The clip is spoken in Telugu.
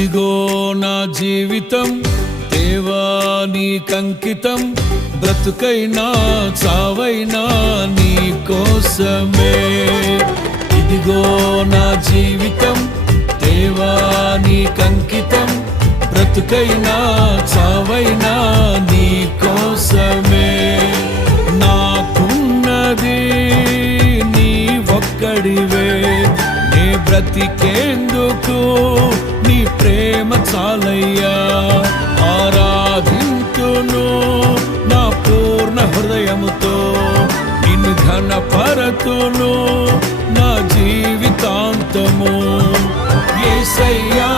ఇదిగో నా జీవితం దేవా నీకంకితం, బ్రతుకైనా చావైనా నీ కోసమే. ఇదిగో నా జీవితం దేవా నీకంకితం, బ్రతుకైనా చావైనా నీ కోసమే. నాకున్నది నీ ఒక్కడివే, నీ బ్రతికేందుకు నీ ప్రేమ చాలయ్యా. ఆరాధింతును నా పూర్ణ హృదయముతో, నిన్ను ఘనపరతును నా జీవితాంతము. యేసయ్యా